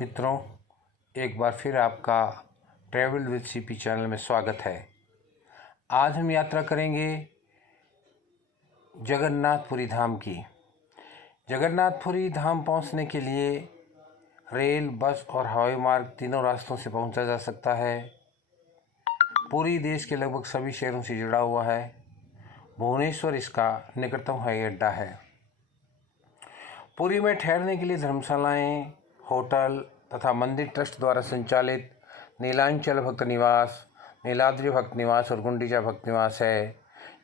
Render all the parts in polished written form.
मित्रों, एक बार फिर आपका ट्रैवल विद सीपी चैनल में स्वागत है। आज हम यात्रा करेंगे जगन्नाथपुरी धाम की। जगन्नाथपुरी धाम पहुंचने के लिए रेल, बस और हवाई मार्ग तीनों रास्तों से पहुंचा जा सकता है। पूरी देश के लगभग सभी शहरों से जुड़ा हुआ है। भुवनेश्वर इसका निकटतम हवाई अड्डा है। पुरी में ठहरने के लिए धर्मशालाएं, होटल तथा मंदिर ट्रस्ट द्वारा संचालित नीलांचल भक्त निवास, नीलाद्रि भक्त निवास और गुंडीचा भक्त निवास है,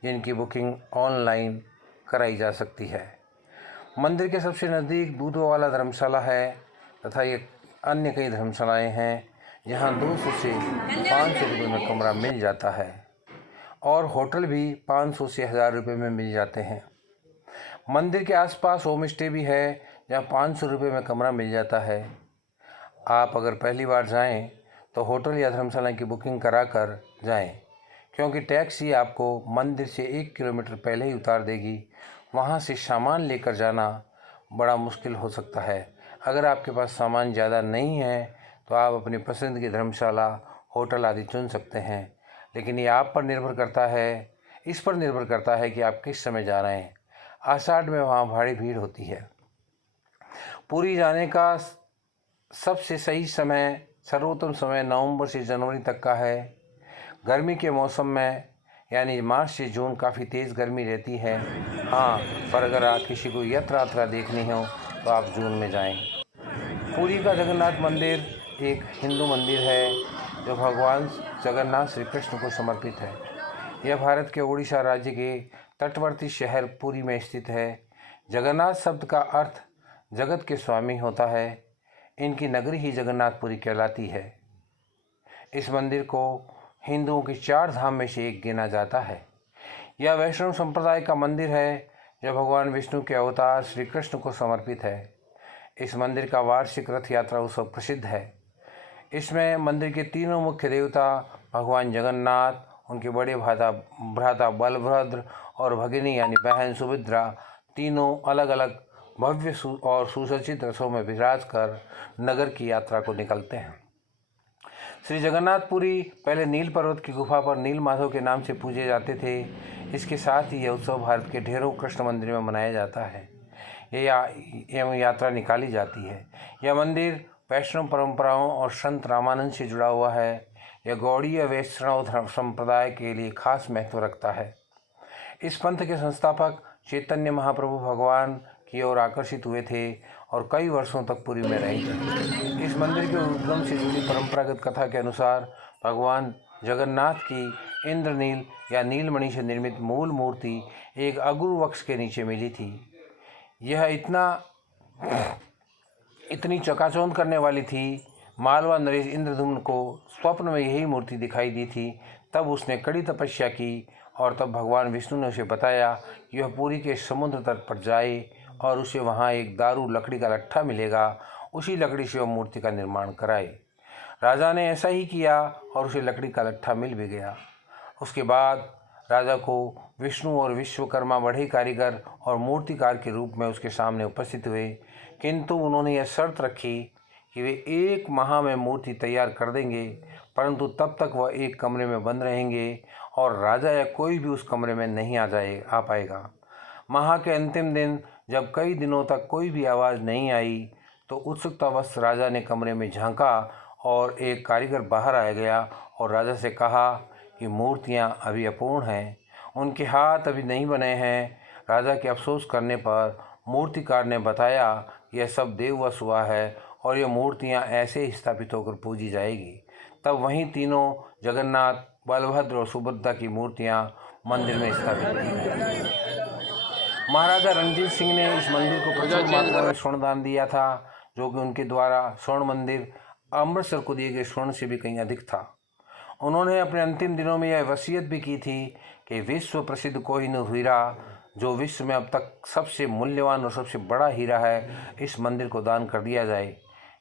जिनकी बुकिंग ऑनलाइन कराई जा सकती है। मंदिर के सबसे नज़दीक दूधवा वाला धर्मशाला है तथा ये अन्य कई धर्मशालाएं हैं जहां 200 से 500 रुपये में कमरा मिल जाता है और होटल भी 500 से 1000 रुपये में मिल जाते हैं। मंदिर के आसपास होम स्टे भी है जहां 500 रुपये में कमरा मिल जाता है। आप अगर पहली बार जाएं तो होटल या धर्मशाला की बुकिंग कराकर जाएं, क्योंकि टैक्सी आपको मंदिर से 1 किलोमीटर पहले ही उतार देगी। वहां से सामान लेकर जाना बड़ा मुश्किल हो सकता है। अगर आपके पास सामान ज़्यादा नहीं है तो आप अपनी पसंद की धर्मशाला, होटल आदि चुन सकते हैं, लेकिन ये आप पर निर्भर करता है, इस पर निर्भर करता है कि आप किस समय जा रहे हैं। आषाढ़ में वहाँ भारी भीड़ होती है। पुरी जाने का सबसे सही समय, सर्वोत्तम समय नवंबर से जनवरी तक का है। गर्मी के मौसम में यानी मार्च से जून काफ़ी तेज़ गर्मी रहती है। हाँ, पर अगर आप किसी को यात्रा देखनी हो तो आप जून में जाएं। पुरी का जगन्नाथ मंदिर एक हिंदू मंदिर है जो भगवान जगन्नाथ श्री कृष्ण को समर्पित है। यह भारत के उड़ीसा राज्य के तटवर्ती शहर पुरी में स्थित है। जगन्नाथ शब्द का अर्थ जगत के स्वामी होता है। इनकी नगरी ही जगन्नाथपुरी कहलाती है। इस मंदिर को हिंदुओं के 4 धाम में से एक गिना जाता है। यह वैष्णव संप्रदाय का मंदिर है जो भगवान विष्णु के अवतार श्री कृष्ण को समर्पित है। इस मंदिर का वार्षिक रथ यात्रा उत्सव प्रसिद्ध है। इसमें मंदिर के तीनों मुख्य देवता भगवान जगन्नाथ, उनके बड़े भ्राता बलभद्र और भगिनी यानी बहन सुभद्रा तीनों अलग अलग भव्य और सुसज्जित रथों में विराज कर नगर की यात्रा को निकलते हैं। श्री जगन्नाथपुरी पहले नील पर्वत की गुफा पर नील माधव के नाम से पूजे जाते थे। इसके साथ ही यह उत्सव भारत के ढेरों कृष्ण मंदिर में मनाया जाता है। यह यात्रा निकाली जाती है। यह मंदिर वैष्णव परंपराओं और संत रामानंद से जुड़ा हुआ है। यह गौड़ीय वैष्णव संप्रदाय के लिए खास महत्व रखता है। इस पंथ के संस्थापक चैतन्य महाप्रभु भगवान की ओर आकर्षित हुए थे और कई वर्षों तक पुरी में रहे थे। इस मंदिर के उद्गम से जुड़ी परंपरागत कथा के अनुसार भगवान जगन्नाथ की इंद्रनील या नीलमणि से निर्मित मूल मूर्ति एक अगुरु वृक्ष के नीचे मिली थी। यह इतनी चकाचौंध करने वाली थी, मालवा नरेश इंद्रधुम्न को स्वप्न में यही मूर्ति दिखाई दी थी। तब उसने कड़ी तपस्या की और तब भगवान विष्णु ने उसे बताया कि वह पुरी के समुद्र तट पर जाए और उसे वहाँ एक दारू लकड़ी का लट्ठा मिलेगा, उसी लकड़ी से वह मूर्ति का निर्माण कराए। राजा ने ऐसा ही किया और उसे लकड़ी का लट्ठा मिल भी गया। उसके बाद राजा को विष्णु और विश्वकर्मा बढ़ई कारीगर और मूर्तिकार के रूप में उसके सामने उपस्थित हुए, किंतु उन्होंने यह शर्त रखी कि वे 1 माह में मूर्ति तैयार कर देंगे, परंतु तब तक वह एक कमरे में बंद रहेंगे और राजा या कोई भी उस कमरे में नहीं आ पाएगा। माह के अंतिम दिन जब कई दिनों तक कोई भी आवाज़ नहीं आई तो उत्सुकतावश राजा ने कमरे में झांका और एक कारीगर बाहर आ गया और राजा से कहा कि मूर्तियां अभी अपूर्ण हैं, उनके हाथ अभी नहीं बने हैं। राजा के अफसोस करने पर मूर्तिकार ने बताया यह सब देववश हुआ है और ये मूर्तियां ऐसे ही स्थापित होकर पूजी जाएगी। तब वहीं तीनों जगन्नाथ, बलभद्र और सुभद्रा की मूर्तियां मंदिर में स्थापित की। महाराजा रणजीत सिंह ने इस मंदिर को प्रचुर मात्रा में स्वर्ण दान दिया था, जो कि उनके द्वारा स्वर्ण मंदिर अमृतसर को दिए गए स्वर्ण से भी कहीं अधिक था। उन्होंने अपने अंतिम दिनों में यह वसीयत भी की थी कि विश्व प्रसिद्ध कोहिनूर हीरा, जो विश्व में अब तक सबसे मूल्यवान और सबसे बड़ा हीरा है, इस मंदिर को दान कर दिया जाए।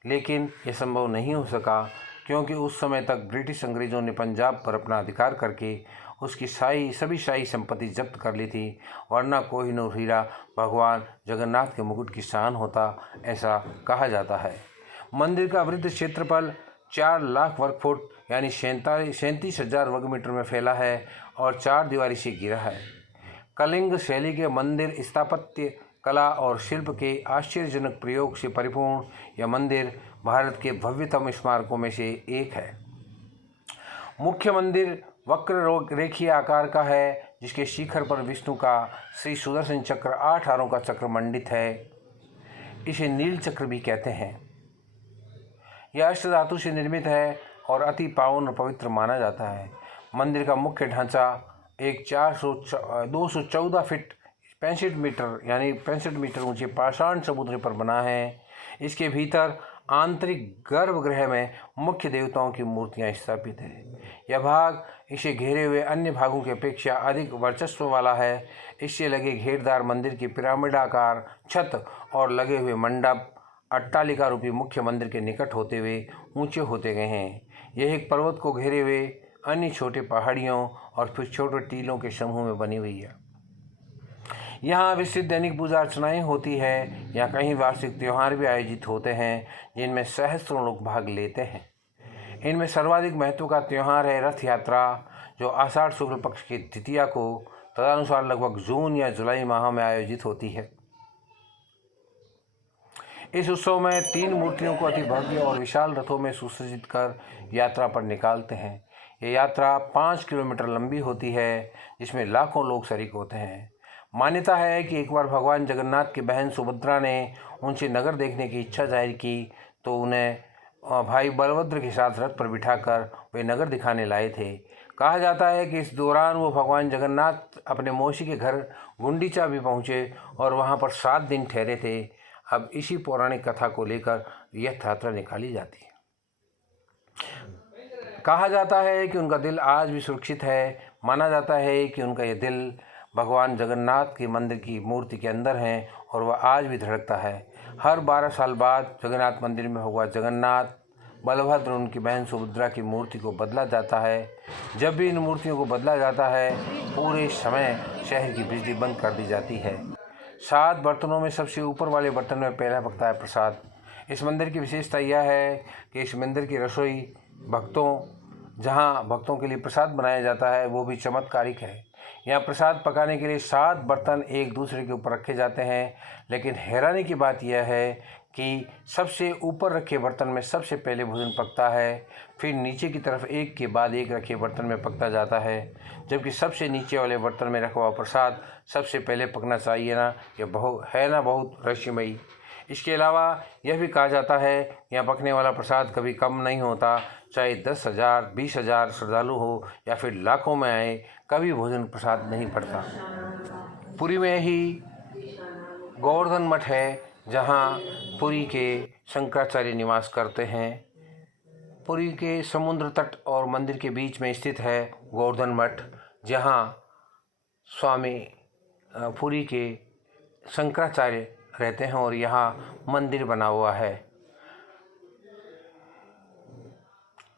लेकिन यह संभव नहीं हो सका, क्योंकि उस समय तक ब्रिटिश अंग्रेज़ों ने पंजाब पर अपना अधिकार करके उसकी सभी शाही संपत्ति जब्त कर ली थी, वरना कोहिनूर हीरा भगवान जगन्नाथ के मुकुट की शान होता, ऐसा कहा जाता है। मंदिर का वृत्त क्षेत्रफल 4 लाख वर्ग फुट यानी 37,000 वर्ग मीटर में फैला है और 4 दीवारी से घिरा है। कलिंग शैली के मंदिर स्थापत्य कला और शिल्प के आश्चर्यजनक प्रयोग से परिपूर्ण यह मंदिर भारत के भव्यतम स्मारकों में से एक है। मुख्य मंदिर वक्र रेखीय आकार का है, जिसके शिखर पर विष्णु का श्री सुदर्शन चक्र 8 हारों का चक्र मंडित है। इसे नील चक्र भी कहते हैं। यह अष्ट धातु से निर्मित है और अति पावन और पवित्र माना जाता है। मंदिर का मुख्य ढांचा एक 214 फीट 65 मीटर यानी 65 मीटर ऊंचे पाषाण समुद्र पर बना है। इसके भीतर आंतरिक गर्भगृह में मुख्य देवताओं की मूर्तियां स्थापित हैं। यह भाग इसे घेरे हुए अन्य भागों की अपेक्षा अधिक वर्चस्व वाला है। इससे लगे घेरदार मंदिर की पिरामिडाकार छत और लगे हुए मंडप अट्टालिका रूपी मुख्य मंदिर के निकट होते हुए ऊंचे होते गए हैं। यह एक पर्वत को घेरे हुए अन्य छोटे पहाड़ियों और फिर छोटे टीलों के समूह में बनी हुई है। यहाँ विस्तृत दैनिक पूजा अर्चनाएँ होती है। यहाँ कई वार्षिक त्यौहार भी आयोजित होते हैं, जिनमें सहस्त्रों लोग भाग लेते हैं। इनमें सर्वाधिक महत्व का त्यौहार है रथ यात्रा, जो आषाढ़ शुक्ल पक्ष की द्वितीया को तदनुसार लगभग जून या जुलाई माह में आयोजित होती है। इस उत्सव में 3 मूर्तियों को अति भव्य और विशाल रथों में सुसज्जित कर यात्रा पर निकालते हैं। ये यात्रा 5 किलोमीटर लंबी होती है, जिसमें लाखों लोग शरीक होते हैं। मान्यता है कि एक बार भगवान जगन्नाथ की बहन सुभद्रा ने उनसे नगर देखने की इच्छा जाहिर की, तो उन्हें भाई बलभद्र के साथ रथ पर बिठाकर वे नगर दिखाने लाए थे। कहा जाता है कि इस दौरान वो भगवान जगन्नाथ अपने मौसी के घर गुंडीचा भी पहुँचे और वहाँ पर 7 दिन ठहरे थे। अब इसी पौराणिक कथा को लेकर यह यात्रा निकाली जाती है। कहा जाता है कि उनका दिल आज भी सुरक्षित है। माना जाता है कि उनका यह दिल भगवान जगन्नाथ के मंदिर की मूर्ति के अंदर है और वह आज भी धड़कता है। हर 12 साल बाद जगन्नाथ मंदिर में भगवान जगन्नाथ, बलभद्र और उनकी बहन सुभद्रा की मूर्ति को बदला जाता है। जब भी इन मूर्तियों को बदला जाता है, पूरे समय शहर की बिजली बंद कर दी जाती है। 7 बर्तनों में सबसे ऊपर वाले बर्तन में पहला पकता है प्रसाद। इस मंदिर की विशेषता यह है कि इस मंदिर की रसोई जहाँ भक्तों के लिए प्रसाद बनाया जाता है, वो भी चमत्कारिक है। यहाँ प्रसाद पकाने के लिए 7 बर्तन एक दूसरे के ऊपर रखे जाते हैं, लेकिन हैरानी की बात यह है कि सबसे ऊपर रखे बर्तन में सबसे पहले भोजन पकता है, फिर नीचे की तरफ एक के बाद एक रखे बर्तन में पकता जाता है, जबकि सबसे नीचे वाले बर्तन में रखा हुआ प्रसाद सबसे पहले पकना चाहिए ना। यह बहुत रहस्यमयी। इसके अलावा यह भी कहा जाता है यहाँ पकने वाला प्रसाद कभी कम नहीं होता, चाहे 10,000 20,000 श्रद्धालु हो या फिर लाखों में आए, कभी भोजन प्रसाद नहीं पड़ता। पुरी में ही गोवर्धन मठ है, जहाँ पुरी के शंकराचार्य निवास करते हैं। पुरी के समुद्र तट और मंदिर के बीच में स्थित है गोवर्धन मठ, जहाँ स्वामी पुरी के शंकराचार्य रहते हैं और यहाँ मंदिर बना हुआ है।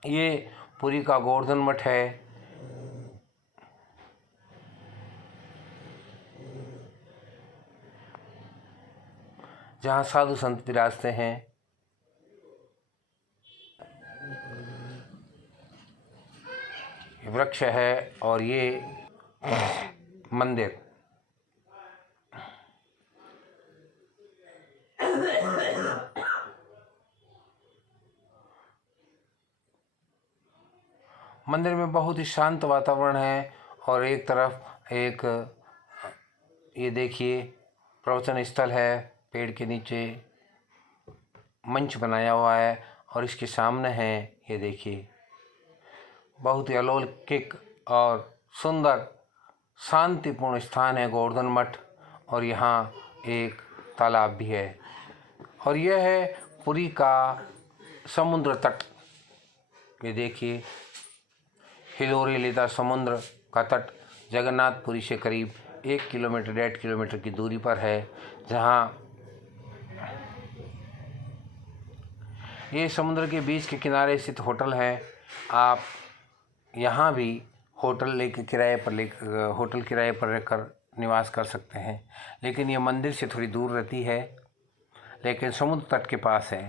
ये पुरी का गोवर्धन मठ है। जहाँ साधु संत विराजते हैं। वृक्ष है और ये मंदिर मंदिर में बहुत ही शांत वातावरण है और एक तरफ एक ये देखिए प्रवचन स्थल है। पेड़ के नीचे मंच बनाया हुआ है और इसके सामने है, ये देखिए बहुत ही अलौकिक और सुंदर शांतिपूर्ण स्थान है गोवर्धन मठ। और यहाँ एक तालाब भी है और यह है पुरी का समुद्र तट। ये देखिए हिलोरी लेता समुद्र का तट जगन्नाथपुरी से करीब 1 किलोमीटर 1.5 किलोमीटर की दूरी पर है, जहाँ ये समुद्र के बीच के किनारे स्थित होटल है। आप यहाँ भी होटल किराए पर रहकर निवास कर सकते हैं, लेकिन ये मंदिर से थोड़ी दूर रहती है, लेकिन समुद्र तट के पास है।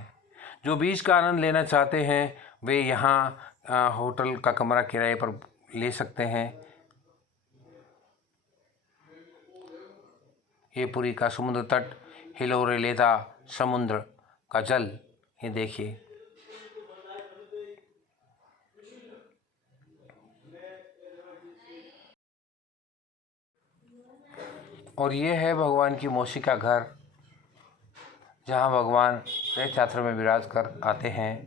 जो बीच का आनंद लेना चाहते हैं वे यहाँ होटल का कमरा किराए पर ले सकते हैं। ये पुरी का समुद्र तट, हिलोरे लेदा समुद्र का जल, ये देखिए। और ये है भगवान की मौसी का घर, जहाँ भगवान रथ यात्रा में विराज कर आते हैं।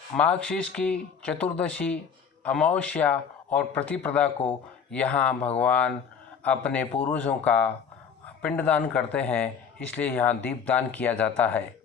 माघ शीष की चतुर्दशी, अमावस्या और प्रतिपदा को यहाँ भगवान अपने पूर्वजों का पिंडदान करते हैं, इसलिए यहाँ दीपदान किया जाता है।